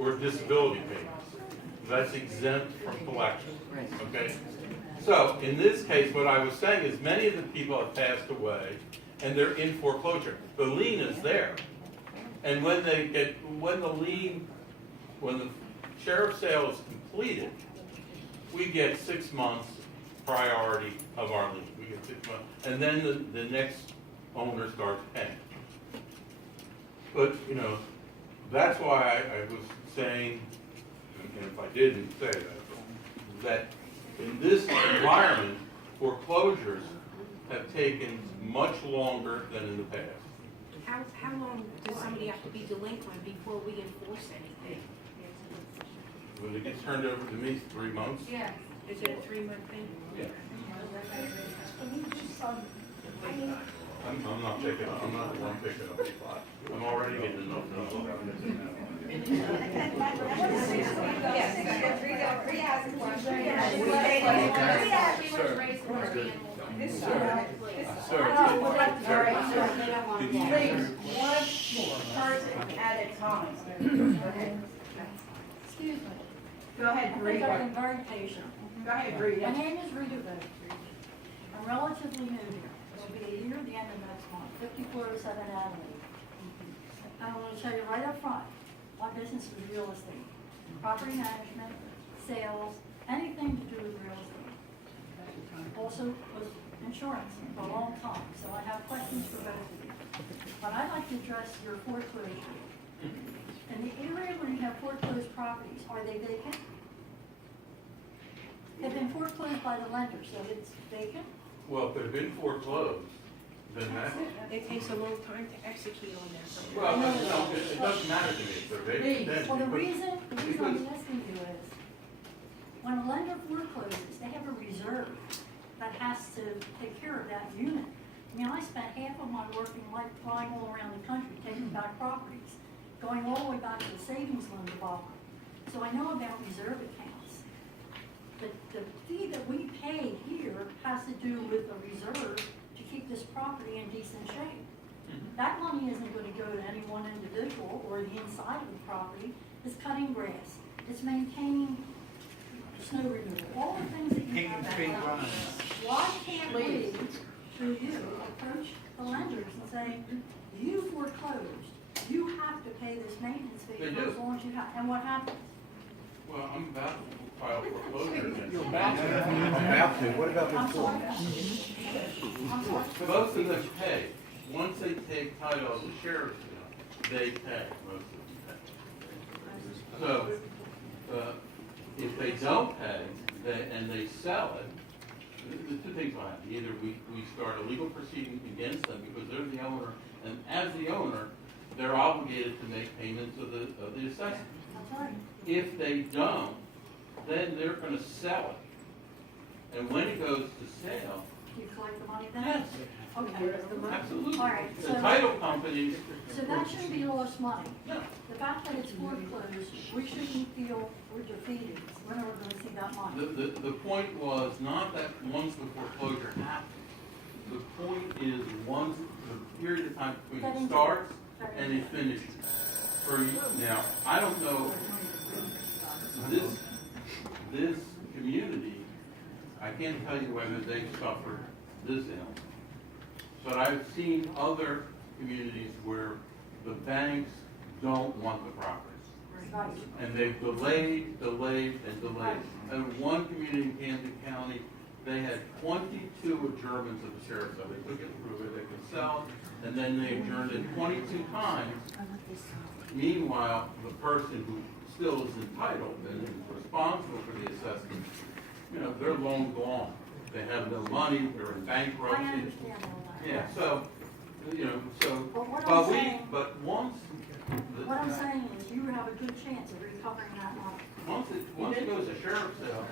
or disability payments. That's exempt from collection, okay? So in this case, what I was saying is many of the people have passed away and they're in foreclosure. The lien is there. And when the sheriff's sale is completed, we get 6 months priority of our lien. We get 6 months, and then the next owner starts paying. But, you know, that's why I was saying, and if I didn't say that in this environment, foreclosures have taken much longer than in the past. How long does somebody have to be delinquent before we enforce anything? When it gets turned over to me, it's 3 months. Yeah. Is it a 3-month thing? Yeah. I'm not picking up, I'm not the one picking up the spot. I'm already getting enough trouble. Person at a time. Excuse me. Go ahead, I think Rita. I've been very patient. Go ahead, My Rita. name is Rita Vogt. I'm relatively new here. It'll be a year at the end of next month, 5407 Avenue. I want to tell you right up front, my business is real estate, property management, sales, anything to do with real estate. Also was insurance for a long time, so I have questions for both of you. But I'd like to address your foreclosure. In the area where you have foreclosed properties, are they vacant? They've been foreclosed by the lender, so it's vacant? Well, if they've been foreclosed, then that, It takes a long time to execute on that. well, no, it doesn't matter to me if they're vacant then. Well, the because- reason I'm asking you is, when a lender forecloses, they have a reserve that has to take care of that unit. I mean, I spent half of my working life flying all around the country, taking back properties, going all the way back to the savings loan development. So I know about reserve accounts. But the fee that we pay here has to do with a reserve to keep this property in decent shape. That money isn't going to go to any one individual or the inside of the property. It's cutting grass. It's maintaining snow removal, all the things that you have that help. Why can't we, through you, approach the lenders and say, you foreclosed, you have to pay this maintenance fee They for do. as long as you have, and what happens? Well, I'm about to file foreclosure against You're them. about to, what about I'm the sorry. court? I'm sorry. Most of them pay. Once they take title of the sheriff's sale, they pay, most of them pay. So, if they don't pay, and they sell it, the two things will happen. Either we start a legal proceeding against them because they're the owner, and as the owner, they're obligated to make payments of the assessment. That's right. If they don't, then they're gonna sell it. And when it goes to sale, Do you collect the money then? yes, Okay. absolutely. All right, The so- title companies. So that shouldn't be lost money. No. The fact that it's foreclosed, we shouldn't feel we're defeated. We're never gonna see that money. The point was not that once the foreclosure happens, the point is once the period of time between it starts and it finishes. Now, I don't know, this community, I can't tell you whether they've suffered this illness, but I've seen other communities where the banks don't want the properties. Right. And they've delayed. And one community in Camden County, they had 22 adjournments of the sheriff's sale. They took it through it, they could sell, and then they adjourned it 22 times. Meanwhile, the person who still is entitled and is responsible for the assessment, you know, they're long gone. They have no money, they're in I bankruptcy. understand all that. Yeah, so, you know, But what I'm saying- but once. What I'm saying is you have a good chance of recovering that money. Once it goes to sheriff's sale,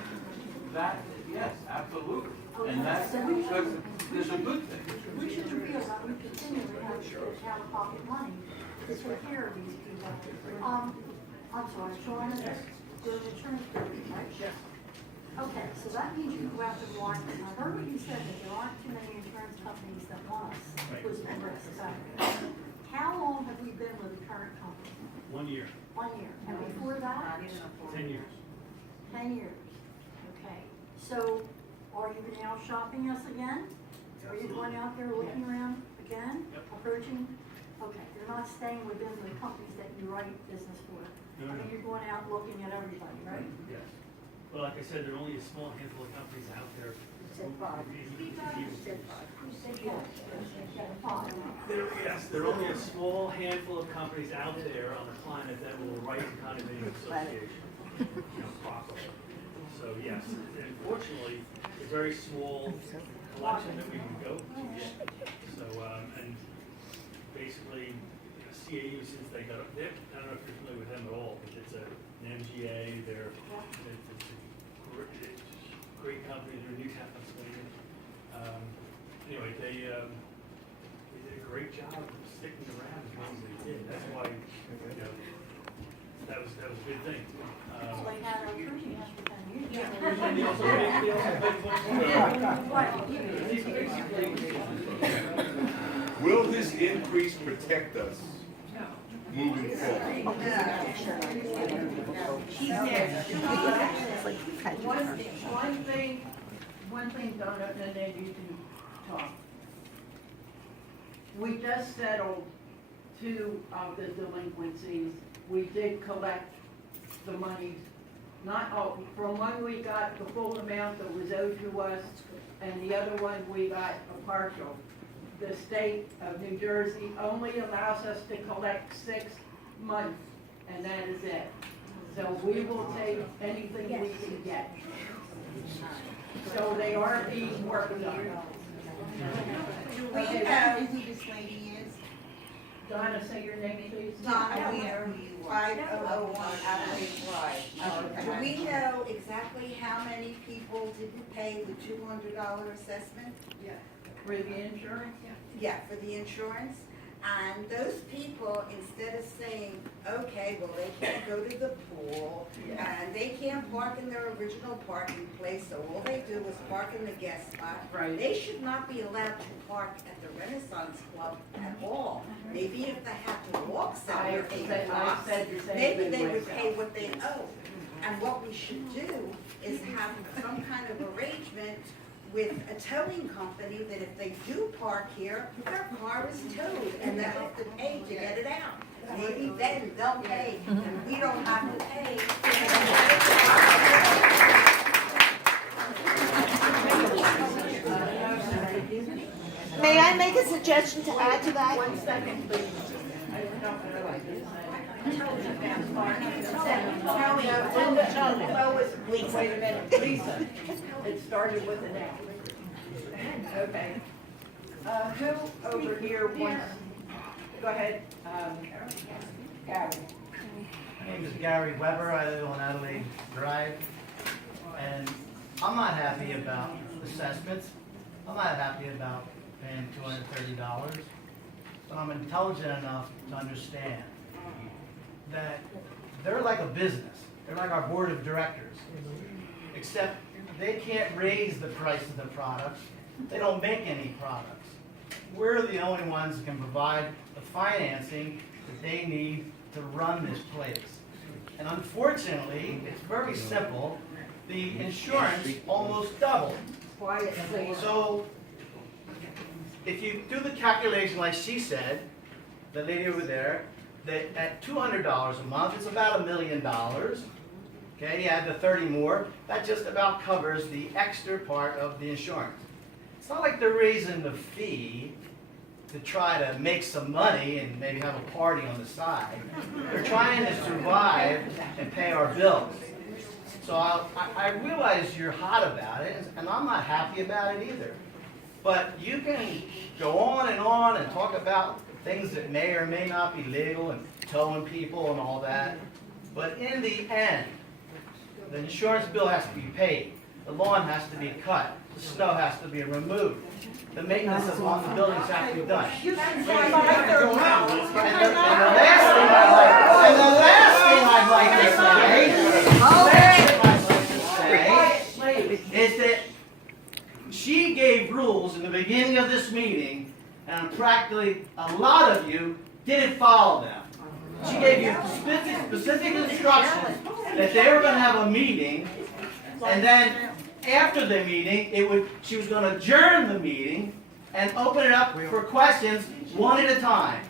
that, yes, absolutely. And that's a good thing. We shouldn't feel that we continue to have out-of-pocket money to take care of these people. I'm sorry, Sean, the insurance company, right? Yes. Okay, so that means you go out to the market. I heard what you said, that there aren't too many insurance companies that want us to put some risk back. How long have we been with the current company? 1 year, 1 year. And before that? 10 years. 10 years. Okay. So are you now shopping us again? Are you going out there looking around again? Yep. Approaching? Okay, you're not staying within the companies that you write business for. No, I mean, no. you're going out looking at everybody, right? Yes. Well, like I said, there are only a small handful of companies out there. Yes, there are only a small handful of companies out there on the planet that will write a condominium association, properly. So yes, unfortunately, a very small collection that we can go to get. So, and basically, CAU, since they got up there, I don't know if you're familiar with them at all, but it's an MGA, it's a great company, they're in Newtown, Pennsylvania. Anyway, they did a great job of sticking around as long as they did. That's why, that was a good thing. Well, they had a recruiting after 10 years. And they also played Will this increase protect us moving forward? One thing, Donna, and then you can talk. We just settled 2 of the delinquencies. We did collect the money, not all, from one we got the full amount that was owed to us, and the other one we got a partial. The state of New Jersey only allows us to collect 6 months, and that is it. So we will take anything we can get. So they are being worked on. Do we know who this lady is? Donna, say your name, please. Donna Weir, 5001 Adelaide Drive. Do we know exactly how many people didn't pay the $200 assessment? For the insurance? Yeah, for the insurance. And those people, instead of saying, okay, well, they can't go to the pool, and they can't park in their original parking place, so all they do is park in the guest spot. Right. They should not be allowed to park at the Renaissance Club at all. Maybe if they had to walk 7 or 8 blocks, said the same maybe thing they would myself. pay what they owe. And what we should do is have some kind of arrangement with a towing company that if they do park here, their car is towed and they'll have to pay to get it out. Maybe then they'll pay and we don't have to pay. May I make a suggestion to add to that? 1 second, please. I don't realize this. Wait a minute, Lisa. It started with an A. Okay. Who over here wants, go ahead, Gary. My name is Gary Weber. I live on Adelaide Drive. And I'm not happy about assessments. I'm not happy about paying $230. But I'm intelligent enough to understand that they're like a business. They're like our board of directors. Except they can't raise the price of the products. They don't make any products. We're the only ones that can provide the financing that they need to run this place. And unfortunately, it's very simple. The insurance almost doubled. Quiet, please. So, if you do the calculation like she said, the lady over there, that at $200 a month, it's about $1 million. Okay, you add the 30 more, that just about covers the extra part of the insurance. It's not like they're raising the fee to try to make some money and maybe have a party on the side. They're trying to survive and pay our bills. So I realize you're hot about it, and I'm not happy about it either. But you can go on and talk about things that may or may not be legal and towing people and all that. But in the end, the insurance bill has to be paid. The lawn has to be cut. The snow has to be removed. The maintenance on the buildings has to be done. And the last thing I'd like to say is that she gave rules in the beginning of this meeting, and practically a lot of you didn't follow them. she gave you specific instructions that they were gonna have a meeting, and then after the meeting, she was gonna adjourn the meeting and open it up for questions one at a time.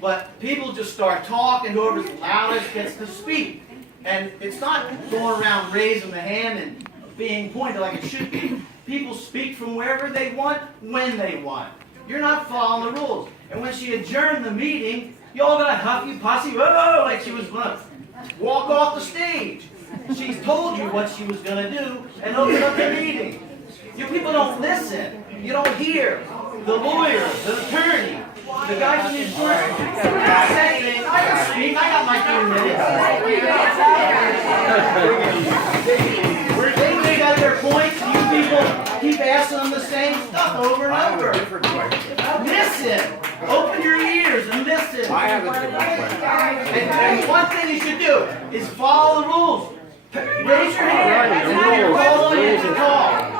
But people just start talking, whoever's loudest gets to speak. And it's not going around raising the hand and being pointed like it should be. People speak from wherever they want, when they want. You're not following the rules. And when she adjourned the meeting, y'all got huffy pussy, whoa, like she was gonna walk off the stage. She's told you what she was gonna do and open up the meeting. You people don't listen. You don't hear. The lawyer, the attorney, the guy from the insurance company. Same thing. I can speak. I got my 2 minutes. They got their points. You people keep asking them the same stuff over and I have a over. different question. Listen. Open your ears and listen. I have a different question. And one thing you should do is follow the rules. Raise your hand. That's how you're called in to talk.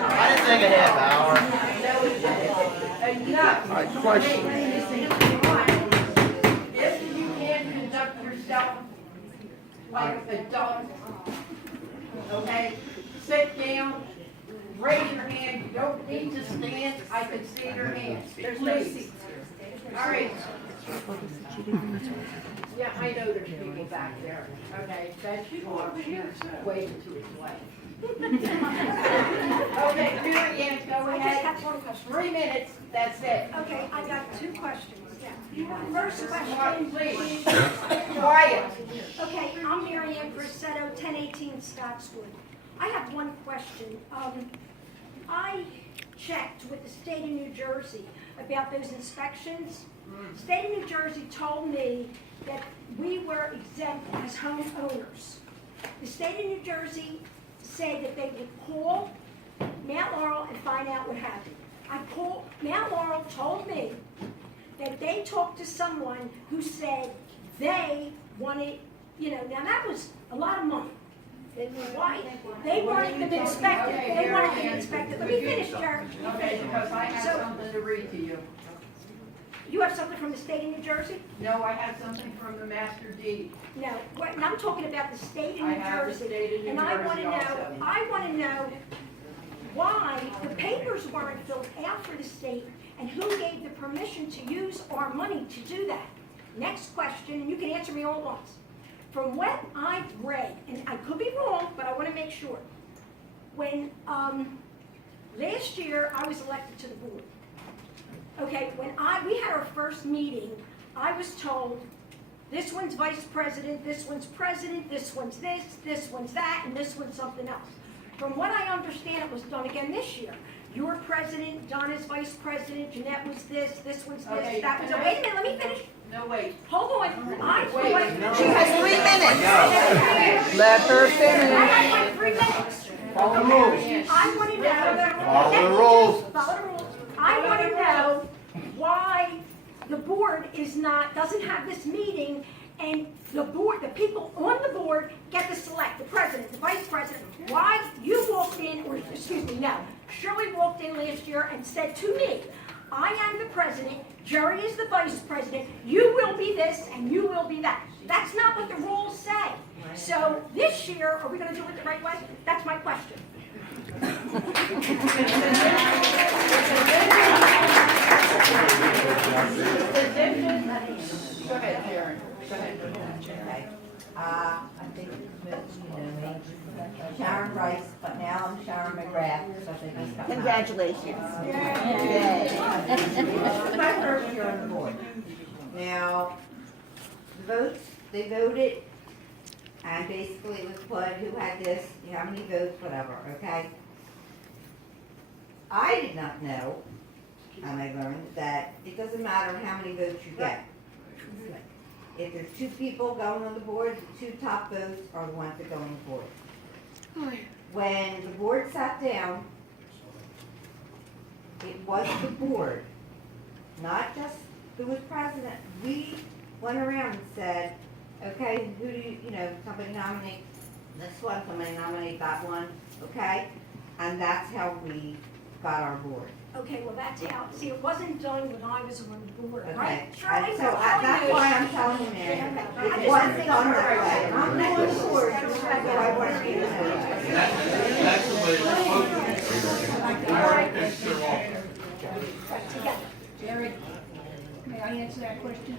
I didn't take a half hour. Enough. Question. If you can't conduct yourself like adults, okay, sit down, raise your hand, you don't need to stand, I can see your hand. There's no seats here. All right. Yeah, I know there's people back there, okay, that people over here waiting to his wife. Okay, Mary Ann, go I just ahead. have one question. 3 minutes, that's it. Okay, I got 2 questions. First Quiet, question. please. Quiet. Okay, I'm Mary Ann Grossetto, 1018 Scottswood. I have one question. I checked with the state of New Jersey about those inspections. State of New Jersey told me that we were exempt as homeowners. The state of New Jersey said that they would call Mount Laurel and find out what happened. Mount Laurel told me that they talked to someone who said they wanted, now that was a lot of money. Why? They wanted them inspected. They wanted them inspected. Let me finish, Jerry. Okay, because I have So- something to read to you. You have something from the state of New Jersey? No, I have something from the master deed. No, and I'm talking about the state of I New have the Jersey. state of New And I want Jersey to also. know why the papers weren't filled out for the state and who gave the permission to use our money to do that. Next question, and you can answer me all at once. From what I've read, and I could be wrong, but I want to make sure. When, last year, I was elected to the board. Okay, when we had our first meeting, I was told, this one's vice president, this one's president, this one's this one's that, and this one's something else. From what I understand, it was done again this year. You're president, Donna's vice president, Jeanette was this one's this, Okay, that was, can I- wait a minute, let me finish. No, wait. Hold on, She has 3 minutes. Let her finish. I have my 3 minutes. Follow the rules. I want to know. Follow the rules. Follow the rules. I want to know why the board doesn't have this meeting and the board, the people on the board get to select the president, the vice president. Why you walked in, or excuse me, no, Shirley walked in last year and said to me, I am the president, Jerry is the vice president, you will be this and you will be that. That's not what the rules say. So this year, are we going to do it the right way? That's my question. Go ahead, Sharon. Go ahead. Okay. I think most of you know me. Sharon Rice, but now I'm Sharon McGrath, so they just got my... Congratulations. Yay. This is my first year on the board. Now, the votes, they voted, and basically it was put, who had this, how many votes, whatever, okay? I did not know, and I learned, that it doesn't matter how many votes you get. If there's 2 people going on the board, the 2 top votes are the ones that go on the board. When the board sat down, it was the board, not just who was president. We went around and said, okay, who do somebody nominate this one, somebody nominate that one, okay? And that's how we got our board. Okay, well, that's how, see, it wasn't done when I was on the board, Okay, right? and so that's why I'm telling you, Mary, it wasn't done that way. I'm not on the board, so I want you to know that. That's the way it's supposed to be. Mayor takes their office. Right, together. Jerry, may I answer that question?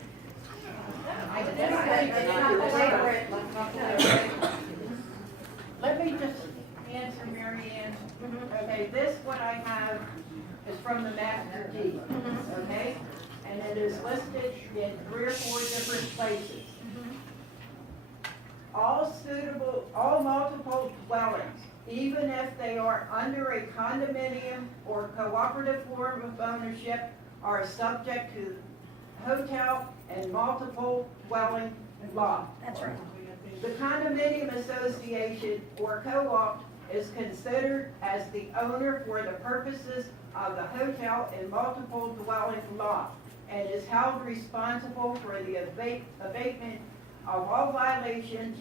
Let me just answer Mary Ann. Okay, this, what I have is from the master deed, okay? And it is listed in 3 or 4 different places. All multiple dwellings, even if they are under a condominium or cooperative form of ownership, are subject to hotel and multiple dwelling law. That's right. The condominium association or co-op is considered as the owner for the purposes of the hotel and multiple dwelling law and is held responsible for the abatement of all violations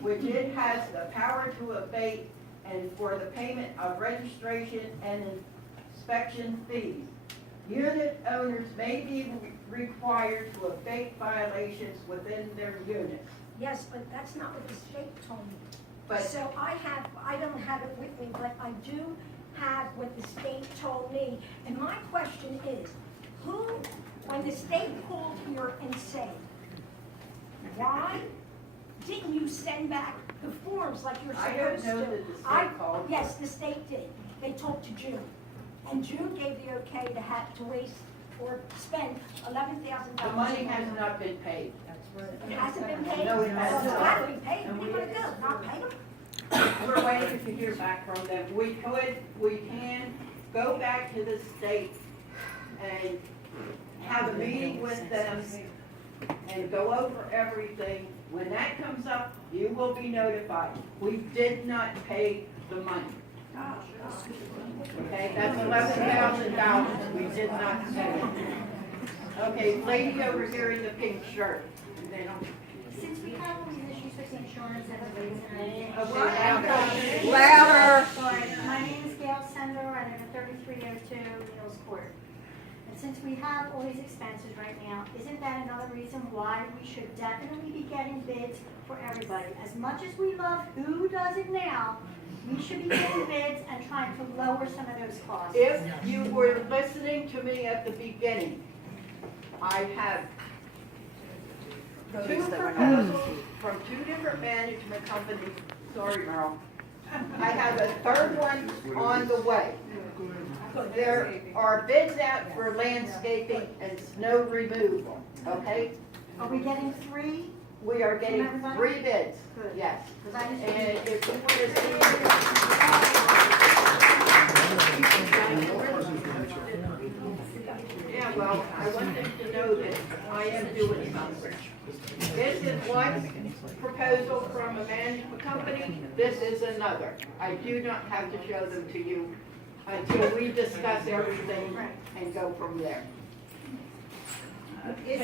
which it has the power to abate and for the payment of registration and inspection fees. Unit owners may be required to abate violations within their units. Yes, but that's not what the state told me. But So I don't have it with me, but I do have what the state told me. And my question is, when the state called here and said, why didn't you send back the forms like you're I don't supposed know to? that the state called. Yes, the state did. They talked to June. And June gave the okay to waste or spend $11,000. The money has not been paid. It hasn't been paid? No, it has Well, it's not. gotta be paid. What are you gonna do? Not pay them? We're waiting to hear back from them. We can go back to the state and have a meeting with them and go over everything. When that comes up, you will be notified. We did not pay the money. Okay, that's $11,000. We did not pay it. Okay, lady over here in the pink shirt. They don't. Since we have all these issues with insurance and everything, Okay, Louder. My name is Gail Sender, and I'm at 3302 Mills Court. And since we have all these expenses right now, isn't that another reason why we should definitely be getting bids for everybody? As much as we love who does it now, we should be getting bids and trying to lower some of those costs. if you were listening to me at the beginning, I have 2 proposals from 2 different management companies. Sorry, Merle. I have a 3rd one on the way. There are bids out for landscaping and snow removal, okay? Are we getting 3? We are getting From everybody? 3 bids, Good. yes. Because I just. And if you want to see. Yeah, well, I want them to know that I am doing something. This is one proposal from a management company, this is another. I do not have to show them to you until we discuss everything and go from there. Is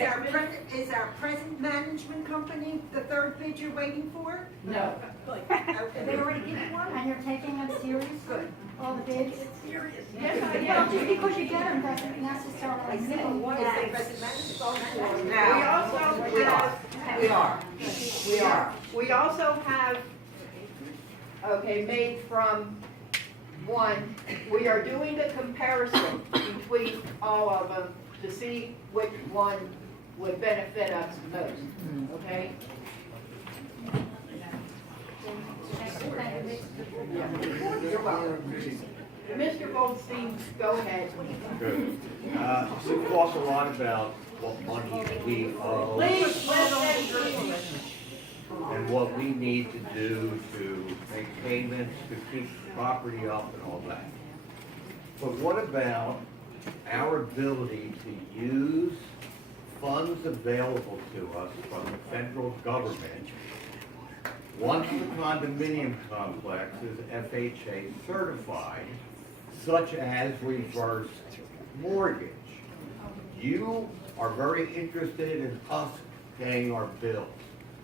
our present management company the 3rd bid you're waiting for? No. Did they already give you one? And you're taking them serious? Good. All the bids? Yes, I Well, am. just because you get them doesn't necessarily mean that. We also have, okay, made from one, we are doing a comparison between all of them to see which one would benefit us most, okay? You're welcome. Mr. Goldstein, go ahead. Good. We've talked a lot about what money we owe Please, listen. and what we need to do to make payments to keep the property up and all that. But what about our ability to use funds available to us from the federal government once the condominium complex is FHA certified, such as reverse mortgage? You are very interested in us paying our bills,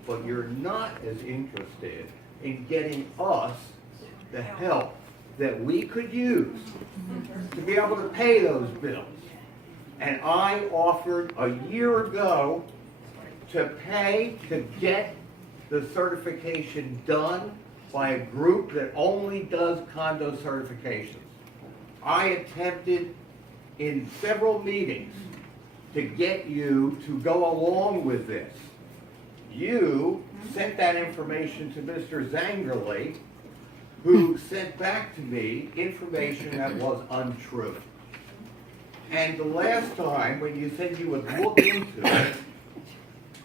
but you're not as interested in getting us the help that we could use to be able to pay those bills. And I offered a year ago to get the certification done by a group that only does condo certifications. I attempted in several meetings to get you to go along with this. You sent that information to Mr. Zangerly, who sent back to me information that was untrue. And the last time, when you said you would look into it,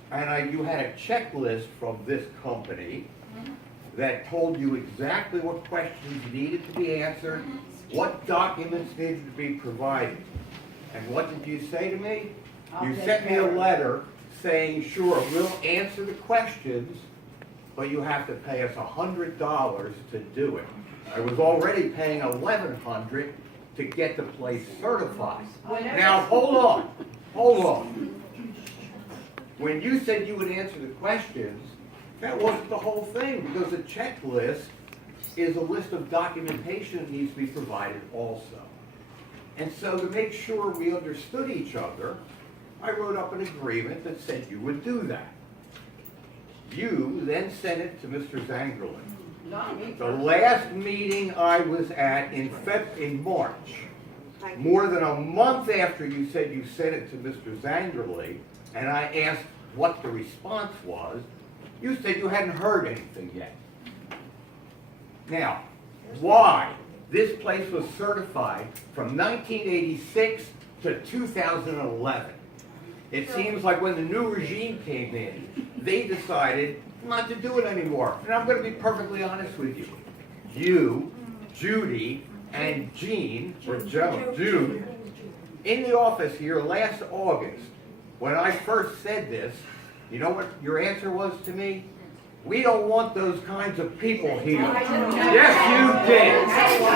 and you had a checklist from this company that told you exactly what questions needed to be answered, what documents needed to be provided. And what did you say to me? You sent me a letter saying, sure, we'll answer the questions, but you have to pay us $100 to do it. I was already paying $1,100 to get the place certified. Now, hold on. When you said you would answer the questions, that wasn't the whole thing, because a checklist is a list of documentation that needs to be provided also. And so to make sure we understood each other, I wrote up an agreement that said you would do that. You then sent it to Mr. Zangerly. The last meeting I was at in March, more than a month after you said you sent it to Mr. Zangerly, and I asked what the response was, you said you hadn't heard anything yet. Now, why? This place was certified from 1986 to 2011. It seems like when the new regime came in, they decided not to do it anymore. And I'm going to be perfectly honest with you. You, Judy, and Jean, or Jude, in the office here last August, when I first said this, you know what your answer was to me? We don't want those kinds of people here. Yes, you did.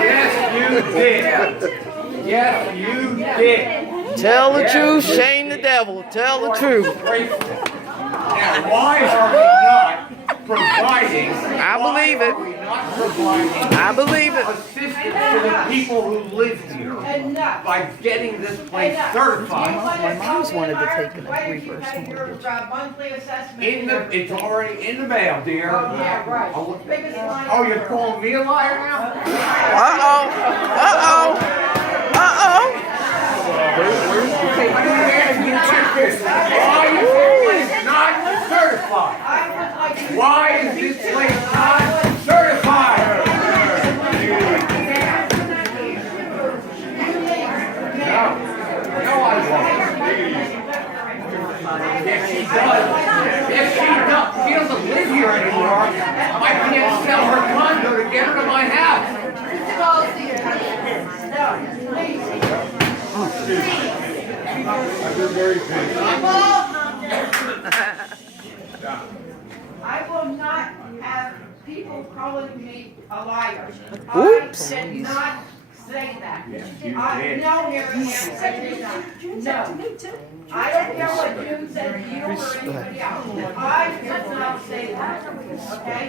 Yes, you did. Yes, you did. Tell the truth, shame the devil. Tell the truth. Now, why are we not providing? I believe it. Why are we not providing I believe it. assistance to the people who live here by getting this place certified? My mom's wanted to take a reverse mortgage. Monthly assessment. It's already in the mail, dear. Oh, yeah, right. Biggest line. Oh, you're calling me a liar now? Why is this place not certified? Why is this place not certified? No, I won't. If she doesn't live here anymore, I can't sell her condo to get her to my house. I've been very patient. I will not have people calling me a liar. I did not say that. No, Mary Ann, I did not. No. I don't care what June said to you or anybody else. I did not say that, okay?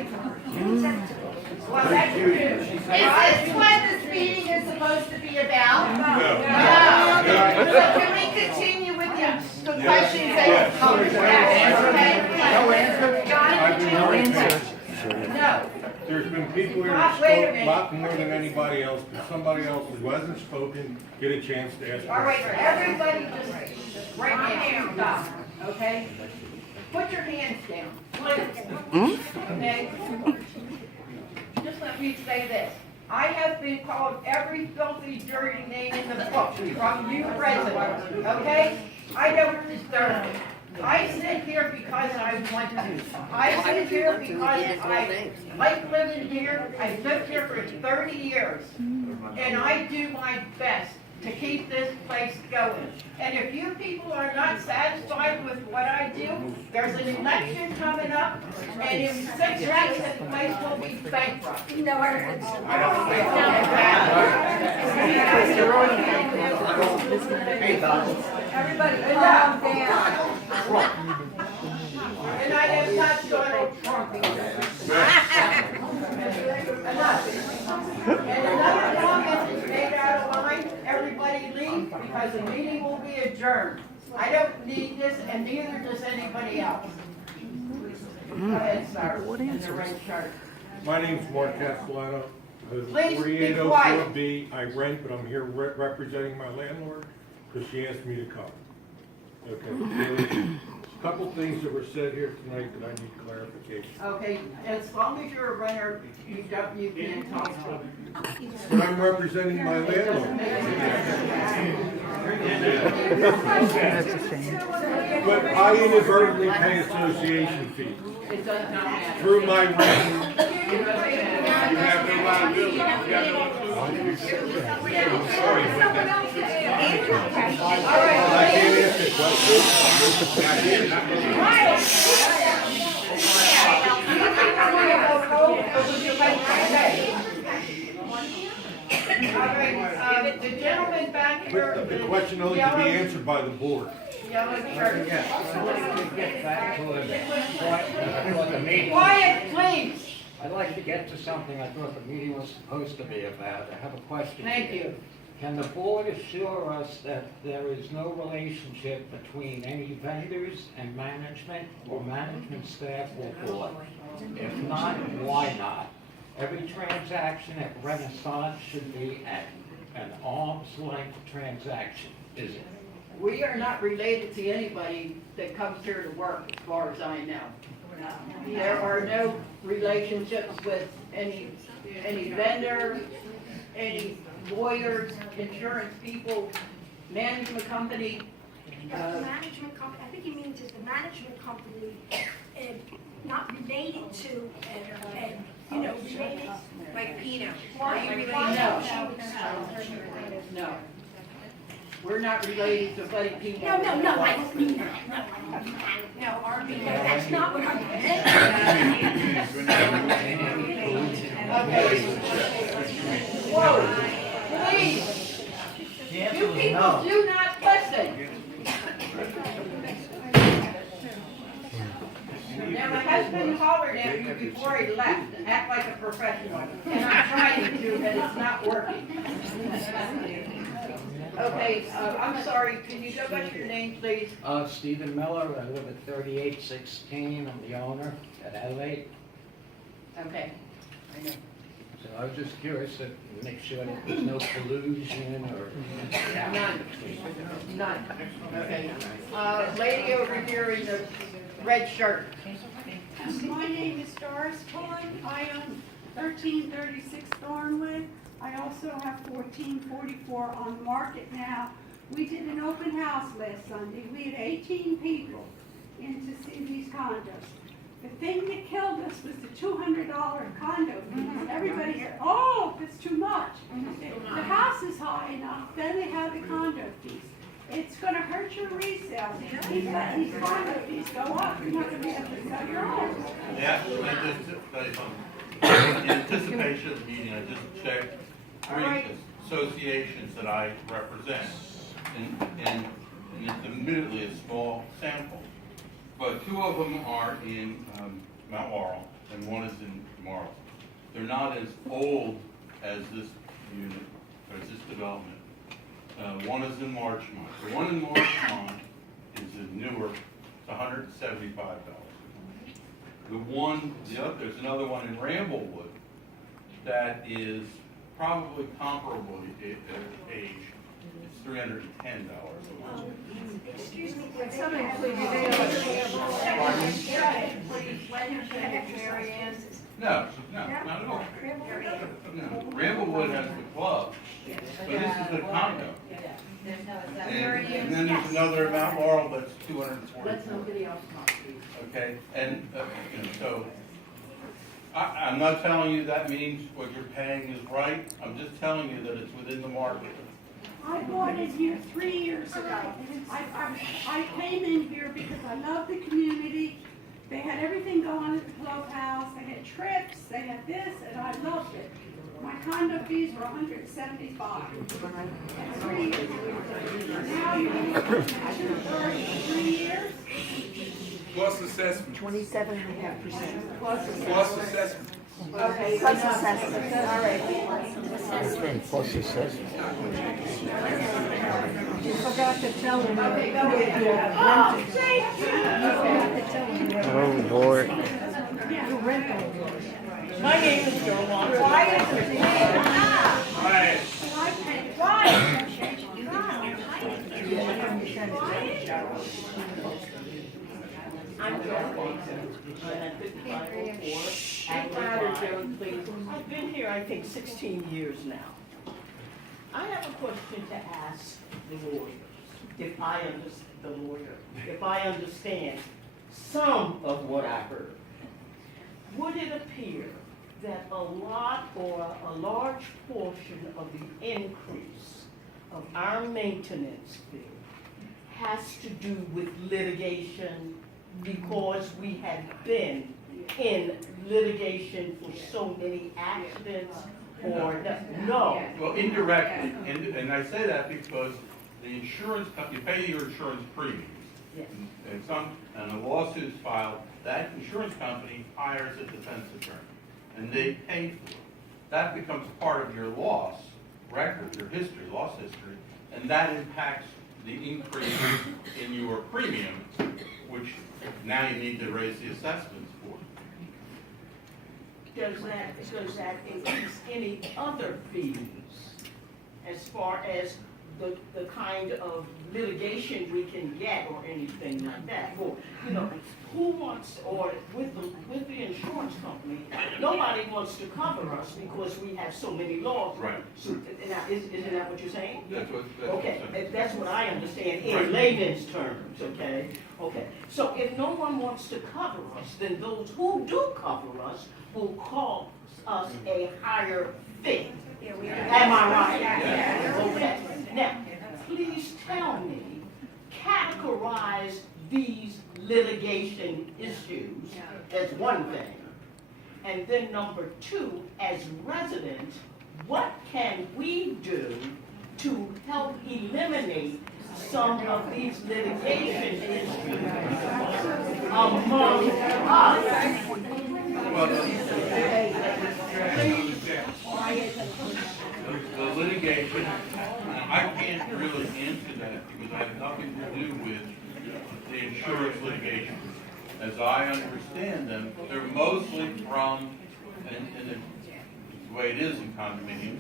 Well, that's June. Is this what this meeting is supposed to be about? No. So can we continue with the questions that come to No answer. No. There's been people here that spoke a lot more than anybody else, but somebody else who hasn't spoken get a chance to ask. All right, everybody just right now, stop, okay? Put your hands down, please. Okay? Just let me say this. I have been called every filthy, dirty name in the book from you residents, okay? I don't deserve it. I sit here because I want to. I sit here because I like living here. I've lived here for 30 years. And I do my best to keep this place going. And if you people are not satisfied with what I do, there's an election coming up, and in 6 weeks, this place will be bankrupt. No, I don't think so. Everybody, calm down. And I am not Donald Trump. Enough. And another because the meeting will be adjourned. I don't need this, and neither does anybody else. Go ahead, sir, in the red shirt. My name's Mark Castellano. Please be 4804B. I rent, but I'm here representing my landlord because she asked me to come. Okay. There was a couple things that were said here tonight that I need clarification. Okay, as long as you're a renter, you can talk to them. But I'm representing my landlord. But I inadvertently pay association fees It does not matter. through my rent. It doesn't matter. You have no liability. You have no I can't answer The gentleman back here. But the question only can be answered by the board. Yellow shirt. Get back to the point that I thought the meeting. Quiet, please. I'd like to get to something I thought the meeting was supposed to be about. I have a question. Thank you. Can the board assure us that there is no relationship between any vendors and management or management staff or board? If not, why not? Every transaction at Renaissance should be an arm's length transaction, is it? We are not related to anybody that comes here to work, as far as I know. There are no relationships with any vendor, any lawyers, insurance people, management company. The management company, I think he means is the management company, not related to, related. Like Pino. Are you related? No. We're not related to Buddy Pino. No, I don't mean that, no, our meeting, that's not what I'm Whoa, please, you people do not listen. Now, my husband hollered at you before he left, act like a professional, and I'm trying to, but it's not working. Okay, I'm sorry, can you go back to your name, please? Stephen Miller, I live at 3816, I'm the owner at Adelaide. Okay, I know. So I was just curious to make sure that there's no collusion or. None. Okay. Lady over here in the red shirt. My name is Doris Pullen. I own 1336 Thornwood. I also have 1444 on the market now. We did an open house last Sunday. We had 18 people in to see these condos. The thing that killed us was the $200 condo fees. Everybody said, oh, that's too much. The house is high enough, then they have the condo fees. It's gonna hurt your resale. These condo fees go up, you're not gonna be able to sell your home. Yeah, I just tell you something. In anticipation of the meeting, I just checked three associations that I represent. And it's admittedly a small sample. But two of them are in Mount Laurel and one is in Marl. They're not as old as this unit, or as this development. One is in Larchmont. The one in Larchmont is a newer, it's $175. There's another one in Ramblewood that is probably comparable age. It's $310 a month. Excuse me, No, not at all. No, Ramblewood has the club, but this is a condo. And then there's another in Mount Laurel that's $240. Let somebody else talk, please. Okay, and, so, I'm not telling you that means what you're paying is right, I'm just telling you that it's within the market. I bought it here 3 years ago. I came in here because I love the community. They had everything going at the clubhouse. They had trips, they had this, and I loved it. My condo fees were $175. That's 3 years ago. Now you're going to $230 for 3 years? Plus assessment. 27.5%. Plus assessment. Okay, Plus enough. assessment, all right. Plus assessment. You forgot to tell them. Okay, go ahead. You Thank you. forgot to tell them. Oh, Lord. You rental. My name is Joe Long. Why is it? Why? I'm Joe Watson. I'm at 5504 Atlanta Jones, please. I've been here, I think, 16 years now. I have a question to ask the lawyer, if I understand some of what I heard. Would it appear that a lot or a large portion of the increase of our maintenance bill has to do with litigation because we have been in litigation for so many accidents or no? Well, indirectly, and I say that because the insurance company, you pay your insurance premiums. Yes. And a lawsuit is filed, that insurance company hires a defense attorney, and they pay for it. That becomes part of your loss record, your history, loss history, and that impacts the increase in your premium, which now you need to raise the assessments for. Does that increase any other fees as far as the kind of litigation we can get or anything like that? Or, who wants, or with the insurance company, nobody wants to cover us because we have so many laws. Right. So, now, isn't that what you're saying? That's what Okay, I'm saying. that's what I understand Right. in layman's terms, okay? Okay, so if no one wants to cover us, then those who do cover us will cost us a higher fee. Am I right? Yeah. Okay, now, please tell me, categorize these litigation issues as one thing. And then number two, as residents, what can we do to help eliminate some of these litigation issues among us? Well, the litigation, I can't really answer that because I have nothing to do with the insurance litigation. As I understand them, they're mostly from, and the way it is in condominiums,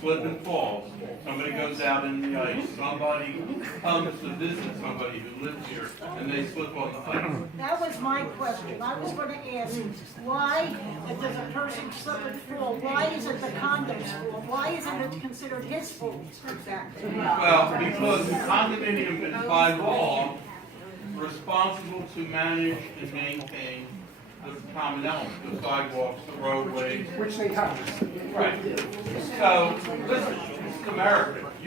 slip and falls. Somebody goes out in the ice, somebody comes to visit somebody who lives here, and they slip on the ice. That was my question. I was gonna ask, why, if there's a person slip and fall, why isn't the condom's fault? Why isn't it considered his fault? Exactly. Well, because the condominium is by law responsible to manage and maintain the common elements, the sidewalks, the roadways. Which they have. Right. So, listen, this is America.